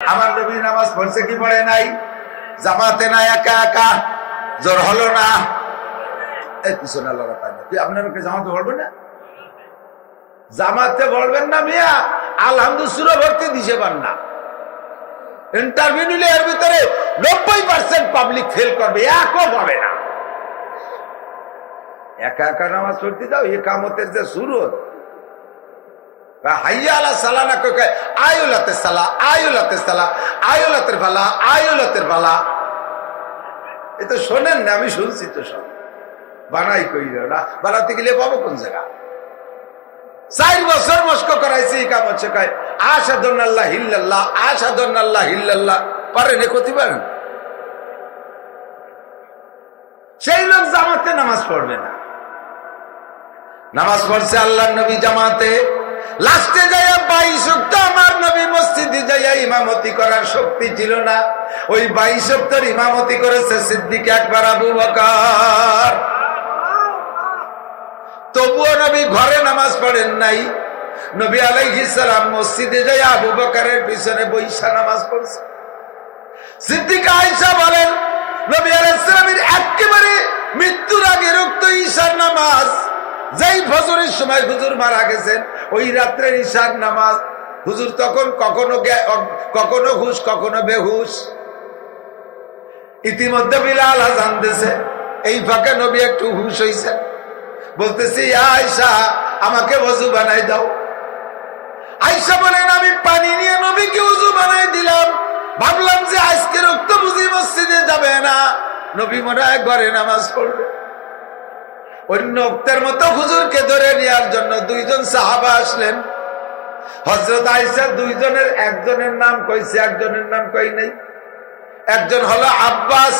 আমার নবী নামাজ পড়ছে কি পড়ে নাই? জামাতে না একা একা? জোর হলো না? পিছনে লড়া পায় না। আপনাকে জামাতে পড়বেন না? জামাতে বলবেন না মিয়া, আলহামদুলিল্লাহ ভর্তি দিছে পান না। ইন্টারভিউ নিলে এর ভিতরে 90% পাবলিক ফেল করবে, একও পাবে না। একা একা নামাজ পড়তে দাও, ইকামতের যে সুরত, হাইয়া আলা সালা না কই কয় আয়ুলাতে সালা, আয়ুলাতে সালা, আয়ুলাতের বালা, আয়ুলাতের বালা। এ তো শোনেন না, আমি শুনছি তো সব। বানাই কইল না, বানাতে গেলে পাবো কোন জায়গা? 4 বছর মস্ক করাইছে ইকামত শেখায়, আশহাদু আল্লাহ ইল্লাল্লাহ, আশহাদু আল্লাহ ইল্লাল্লাহ। পারেন ক্ষতি পারেন? সেই লোক জামাতে নামাজ পড়বে না। নামাজ পড়ছে আল্লাহর নবী জামাতে, লাস্টে যাইয়া 22 ওয়াক্ত আমার নবী মসজিদে যাইয়া ইমামতি করার শক্তি ছিল না। ওই 22 ওয়াক্তের ইমামতি করেছে সিদ্দিক আকবর আবু বকর। তবুও নবী ঘরে নামাজ পড়েন নাই। নবী আলাইহিস সালাম মসজিদে যাইয়া আবু বকরের পিছনে বইসা নামাজ পড়ছে। সিদ্দিকা আয়েশা বলেন, নবী আলাইহিস সালামের একেবারে মৃত্যুর আগে রক্ত ঈশার নামাজ, যেই ফজরের সময় হুজুর মারা গেছেন, ওই রাত্রের ঈশার নামাজ। হুজুর তখন কখনো হুশ কখনো বেহুশ। ইতিমধ্যে বিলাল আযান দিয়েছে, এই ফাঁকে নবী একটু হুশ হইছে, বলতেছি আয়েশা আমাকে ওযু বানাই দাও। আয়েশা বলেন, আমি পানি নিয়ে নবীকে ওযু বানাই দিলাম। ভাবলাম যে আজকে রক্ত বুঝি মসজিদে যাবে না, নবী মনে হয় ঘরে নামাজ পড়বে। অন্য ওক্তের মতো হুজুরকে ধরে নেওয়ার জন্য 2 জন সাহাবা আসলেন। হযরত আয়েশা 2 জনের একজনের নাম কইছে, একজনের নাম কই নাই। একজন হলো আব্বাস,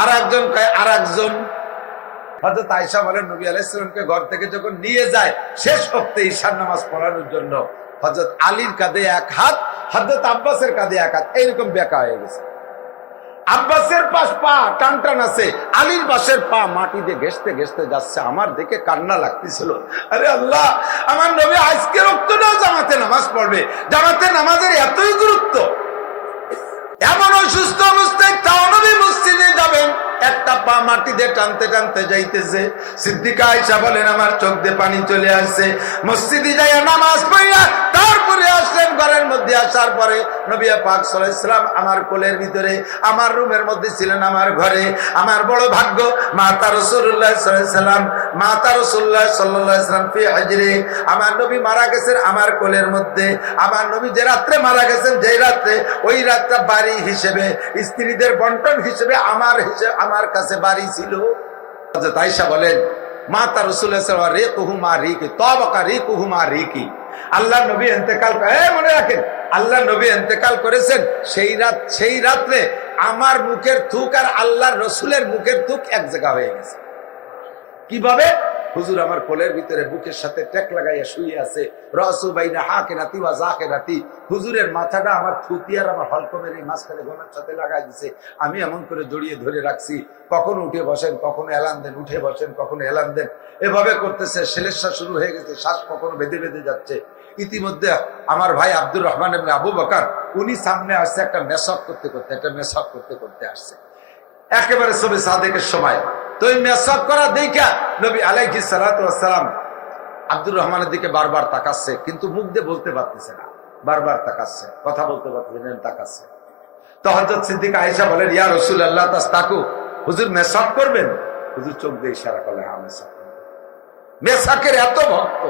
আর একজন কয় আর একজন। হযরত আয়েশা বলেন, নবী আলাইহিস সালামকে ঘর থেকে যখন নিয়ে যায় শেষ ওক্তে ঈশার নামাজ পড়ানোর জন্য, হযরত আলীর কাঁধে এক হাত, হযরত আব্বাসের কাঁধে এক হাত, এইরকম বেঁকা হয়ে গেছে। আব্বাসের পাশ পা টান টান আছে, আলীর পাশের পা মাটিতে ঘেঁষতে ঘেঁষতে যাচ্ছে। আমার দেখে কান্না লাগতেছিল, আরে আল্লাহ, আমার নবী আজকে রক্ত না জামাতে নামাজ পড়বে। জামাতে নামাজের এতই গুরুত্ব, এমন অসুস্থ অবস্থায় তাও নবী মসজিদে যাবেন, একটা পা মাটিতে টানতে টানতে যাইতেছে। সিদ্দিকা আয়েশা বলেন, আমার চোখ দিয়ে পানি চলে আসছে। মসজিদে যাইয়া নামাজ পড়িয়া তারপরে আসলেন ঘরের মধ্যে। আসার পরে নবী পাক সাল্লাল্লাহু আলাইহি ওয়াসাল্লাম আমার কোলের ভিতরে, আমার রুমের মধ্যে ছিলেন, আমার ঘরে। আমার বড় ভাগ্য, মাতা রাসূলুল্লাহ সাল্লাল্লাহু আলাইহি ওয়াসাল্লাম, মাতা রাসূলুল্লাহ সাল্লাল্লাহু আলাইহি ওয়াসাল্লাম ফি হিজরি, আমার নবী মারা গেছেন আমার কোলের মধ্যে। আমার নবী যে রাত্রে মারা গেছেন, যেই রাত্রে, ওই রাতটা বাড়ি হিসেবে, স্ত্রীদের বন্টন হিসেবে আমার কাছে বাড়ি ছিল। হযরত আয়েশা বলেন, মাতা রাসূলুল্লাহ সাল্লাল্লাহু আলাইহি ওয়াসাল্লাম রিকুহুমা রিকি তাবাকা রিকুহুমা রিকি। আল্লাহ নবী ইন্তেকাল করে, মনে রাখেন, আল্লাহ নবী ইন্তেকাল করেছেন সেই রাত্রে আমার মুখের থুক আর আল্লাহর রাসূলের মুখের থুক এক জায়গা হয়ে গেছে। কিভাবে? হুজুর আমার কোলের ভিতরে বুকের সাথে টেক লাগাইয়া শুয়ে আছে। রাসূল বাইনা হাকিরাতি ওয়া যাকিরাতি, হুজুরের মাথাটা আমার থুতি আর আমার হলকমের এই মাঝখানে গলার সাথে লাগাই দিছে। আমি এমন করে জড়িয়ে ধরে রাখছি, কখনো উঠে বসেন, কখনো এলান দেন, উঠে বসেন, কখনো এলান দেন, এভাবে করতেছে। শ্বাস শুরু হয়ে গেছে, শ্বাস কখনো বেঁধে বেঁধে যাচ্ছে। ইতিমধ্যে আমার ভাই আব্দুর রহমান ইবনে আবু বকর, উনি সামনে আসছে, একটা মেসাক করতে করতে আসছে, একেবারে সবে সাদেকের সময়। তো এই মেসাক করা দেখা নবী আলাইহিস সালাতু ওয়াস সালাম আব্দুর রহমানের দিকে বারবার তাকাচ্ছে, কিন্তু মুখ দিয়ে বলতে পারতেছে না, বারবার তাকাচ্ছে, কথা বলতে পারতেছে না, তাকাচ্ছে। তো হযরত সিদ্দিকা আয়েশা বলেন, ইয়া রাসূলুল্লাহ তাস্তাকু, হুজুর মেসাক করবেন? হুজুর চোখ দিয়ে ইশারা করলেন, হ্যাঁ মেসাক। মেসাকের এত ভক্ত।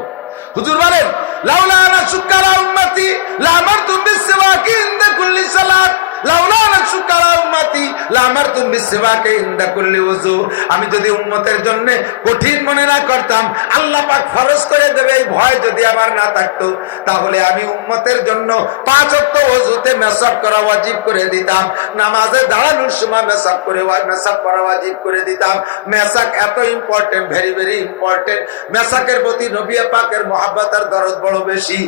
হুজুর বলেন, লাউলা আনা শুকরা উম্মতি লা আমারতুম বিসওয়াকি ইনদা কুল্লি সালাত, লাউলা আনা শুকরা উম্মতি লা আমারতুম বিসওয়াকি ইনদা কুল্লি ওযু। আমি যদি উম্মতের জন্য কঠিন মনে না করতাম, আল্লাহ পাক ফরজ করে দেবে এই ভয় যদি আমার না থাকতো, তাহলে আমি উম্মতের জন্য 5 ওয়াক্ত ওযুতে মেসাক করা ওয়াজিব করে দিতাম, নামাজে দাঁড়ানোর সময় মেসাক করা ওয়াজিব করে দিতাম। মেসাক এত ইম্পর্টেন্ট, ভেরি ভেরি ইম্পর্টেন্ট। মেসাকের প্রতি নবী পাকের মহব্বত আর দরদ বড় বেশি।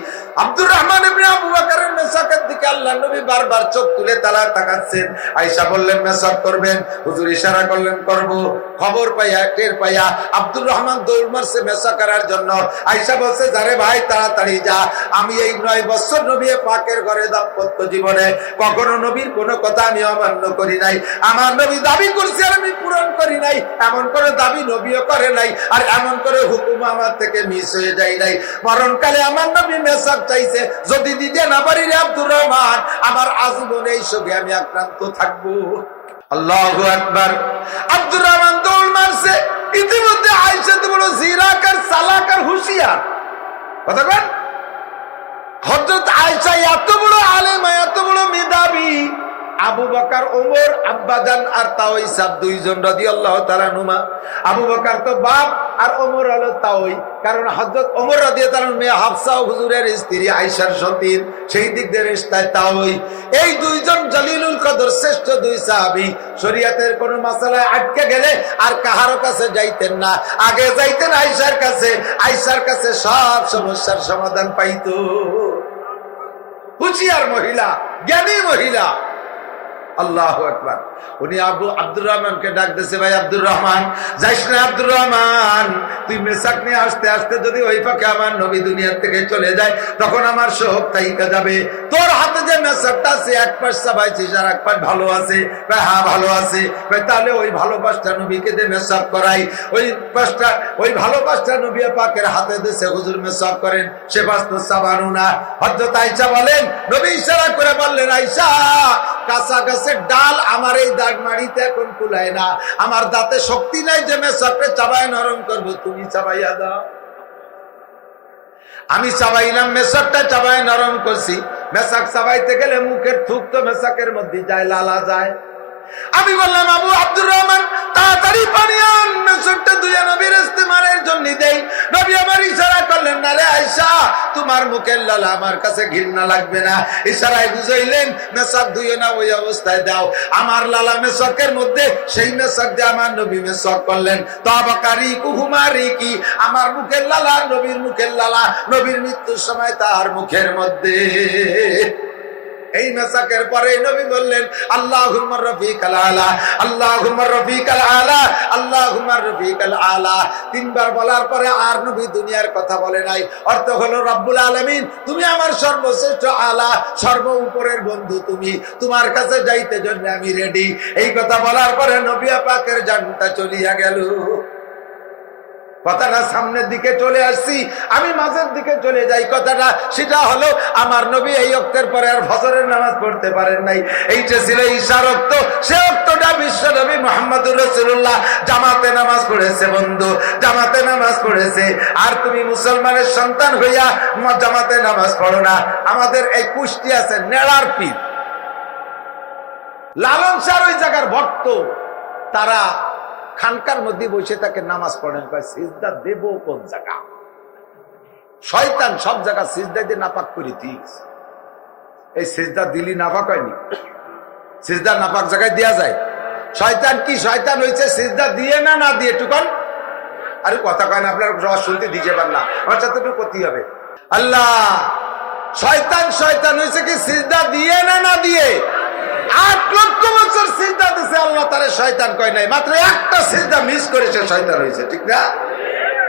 আব্দুর রহমান ইবনে আবু বকরের মেসাকের দিকে আল্লাহ নবী বারবার চোখ তুলে তাকাচ্ছেন। আয়েশা বললেন, মেসাক করবেন। হুজুর ইশারা করলেন করব। খবর পাইয়া টের পাইয়া আব্দুর রহমান দৌড় মারছে মেসাক করার জন্য। আয়েশা বলছে যারে ভাই তাড়াতাড়ি যা, আমি এই 9 বছর নবী পাকের ঘরে দাম্পত্য জীবনে কখনো নবীর কোনো কথা আমি অমান্য করি নাই। আমার নবী দাবি করছে আর আমি পূরণ করি নাই, এমন করে দাবি নবীও করে নাই, আর এমন করে হুকুম আমার থেকে মিস হয়ে যায় নাই। মরণকালে আমার নবী মেসাক চাইছে, যদি দিতে না পারি রে আব্দুর রহমান, আমার আজীবনে এই সঙ্গে আমি আক্রান্ত থাকবো। আল্লাহু আকবার। আব্দুর রহমান দৌড় মারছে। ইতিমধ্যে আয়েশা তো বড় জিরাক আর সালাক আর হুঁশিয়ার। কথা বল, হযরত আয়েশা এত বড় আলেমা, এত বড় মেধাবী। আবু বকর, ওমর আব্বাজান আর তাওই সাহেব দুইজন রাদিয়াল্লাহু তাআলা আনহুমা। আবু বকর তো বাপ আর ওমর হলো তাওই, কারণ হযরত ওমর রাদিয়াল্লাহু তাআলা মেয়ে হাফসা হুজুরের স্ত্রী আয়েশার সতীন, সেই দিক দিয়ে রিশতায় তাওই। এই দুইজন জলিলুল কদর শ্রেষ্ঠ দুই সাহাবী শরীয়তের কোন মাসালায় আটকে গেলে আর কাহারো কাছে যাইতেন না, আগে যাইতেন আয়েশার কাছে। আয়েশার কাছে সব সমস্যার সমাধান পাইতো। হুঁশিয়ার মহিলা, জ্ঞানী মহিলা। আল্লাহু আকবার। উনি আব্দুর রহমানকে ডাক দিয়েছে, ভাই আব্দুর রহমান, যাইস না আব্দুর রহমান, তুই মেসাক নিয়ে আসতে আসতে যদি ওই ফাঁকে আমার নবী দুনিয়ার থেকে চলে যায়, তখন আমার শোক থাইকা যাবে। তোর হাতে যে মেসাকটা আছে, এক পাশ চাবাইছিস আর এক পাশ ভালো আছে। ভাই হ্যাঁ ভালো আছে। ভাই তাহলে ওই ভালো পাশটা নবীকে দিয়ে মেসাক করাই। ওই ভালো পাশটা নবী পাকের হাতে দিয়েছে, হুজুর মেসাক করেন, সে পাশ তো চাবানো না। হযরত আয়েশা বলেন, নবী ইশারা করে বললেন, আয়েশা কাঁচা গাছের ডাল আমার এই দাগ মাড়িতে এখন কুলায় না, আমার দাঁতে শক্তি নাই যে মেসাককে চাবায় নরম করবো, তুমি চাবাইয়া দাও। আমি চাবাইলাম, মেসাকটা চাবায় নরম করছি। মেসাক চাবাইতে গেলে মুখের থুক তো মেসাকের মধ্যে যায়, লালা যায়। আমি বললাম, আবু আব্দুর রহমান তাড়াতাড়ি পানি আন, মেসাকটা দুইয়া নবীর ইস্তেমালের জন্য দেই। নবী আমার ইশারা করলেন, না রে আয়েশা, তোমার মুখের লালা আমার কাছে ঘৃণা লাগবে না। ইশারায় বুঝাইলেন মেসাক দুইয়ে না, ওই অবস্থায় দাও। আমার লালা মেসাকের মধ্যে, সেই মেসাক দিয়ে আমার নবী মেসাক করলেন। তাবাকারি কুহুমারি কি, আমার মুখের লালা নবীর মুখের লালা, নবীর মৃত্যুর সময় তার মুখের মধ্যে। এই মেসাকের পরে নবী বললেন, আল্লাহুম্মা রফিকাল আলা, আল্লাহুম্মা রফিকাল আলা, আল্লাহুম্মা রফিকাল আলা। তিনবার বলার পরে আর নবী দুনিয়ার কথা বলে নাই। অর্থ হলো, রব্বুল আলামিন, তুমি আমার সর্বশ্রেষ্ঠ আলা, সর্ব উপরের বন্ধু তুমি, তোমার কাছে যাইতে জন্য আমি রেডি। এই কথা বলার পরে নবী পাকের জানটা চলিয়া গেল। কথাটা সামনের দিকে চলে আসছি, আমি মাঝের দিকে চলে যাই। কথাটা সেটা হলো, আমার নবী এই ওয়াক্তের পরে আর ফজরের নামাজ পড়তে পারেন নাই। এইটা ছিল ঈশার ওয়াক্ত। সে ওয়াক্তটা বিশ্ব নবী মুহাম্মদুর রাসূলুল্লাহ জামাতে নামাজ পড়েছে। বন্ধু, জামাতে নামাজ পড়েছে, আর তুমি মুসলমানের সন্তান হইয়া জামাতে নামাজ পড়ো না। আমাদের এই কুষ্টি আছে নেড়ার পীর, লালন শাহর ওই জায়গার ভক্ত, তারা খানকার মধ্যে বসে তাকে নামাজ পড়েন। সিজদা দেব কোন জায়গা? শয়তান সব জায়গা সিজদা দিয়ে নাপাক করে দিস। এই সিজদা দিলি নাপাক হয়নি? সিজদা নাপাক জায়গায় দেয়া যায়? শয়তান কি শয়তান হয়েছে সিজদা দিয়ে না না দিয়ে? টুকন আরে কথা কয় না, আপনার রস শুনতে দিতে পার না, আমার সাথে একটু ক্ষতি হবে। আল্লাহ, শয়তান শয়তান হয়েছে কি সিজদা দিয়ে না না দিয়ে? 8 লক্ষ বছর সিজদা দিছে, আল্লাহ তারে শয়তান কয় নাই, মাত্র একটা সিজদা মিস করেছে, শয়তান হয়েছে, ঠিক না?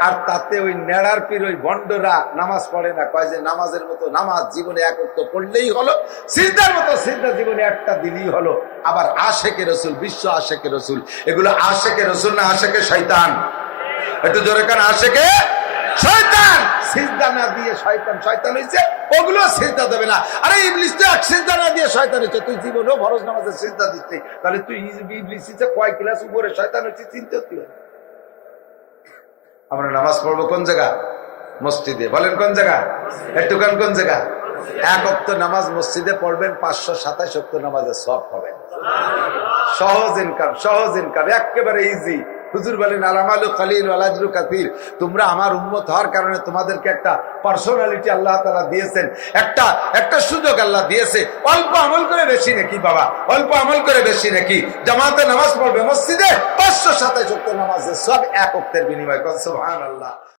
আর তাতে ওই নেড়ার পীর, ওই ভণ্ডরা নামাজ পড়ে না, কয় যে নামাজের মতো নামাজ জীবনে এক ওয়াক্ত পড়লেই হলো, সিজদার মতো সিজদা জীবনে একটা দিলেই হলো। আবার আশেকে রসুল, বিশ্ব আশেকে রসুল, এগুলো আশেকে রসুল না আশেকে শয়তান? একটু জোরে কান, আশেকে শয়তান। সিজদা না দিয়ে শয়তান শয়তান হয়েছে, ওগুলো সিজদা দেবে না। আরে ইবলিস তো এক সিজদা না দিয়ে শয়তান হয়েছে, তুই জীবনেও ফরজ নামাজে সিজদা দিতে, তাহলে তুই ইবলিস কয় ক্লাস উপরে শয়তান হয়েছে চিনতে হতে হবে। আমরা নামাজ পড়বো কোন জায়গা? মসজিদে। বলেন কোন জায়গা? একটুখান কোন জায়গা? এক ওয়াক্ত নামাজ মসজিদে পড়বেন, 527 ওয়াক্ত নামাজের সওয়াব পাবেন। সহজ ইনকাম, সহজ ইনকাম, একেবারে ইজি। হুজুর বলেন, আলামালু কালিল ওয়াল আজরু কাসীর। তোমরা আমার উম্মত হওয়ার কারণে তোমাদেরকে একটা পার্সোনালিটি আল্লাহ তাআলা দিয়েছেন, একটা সুযোগ আল্লাহ দিয়েছে। অল্প আমল করে বেশি নাকি বাবা, অল্প আমল করে বেশি নাকি? জামাতে নামাজ পড়বে মসজিদে, 527 ওয়াক্ত নামাজের সব এক ওয়াক্তের বিনিময়। সুবহানাল্লাহ।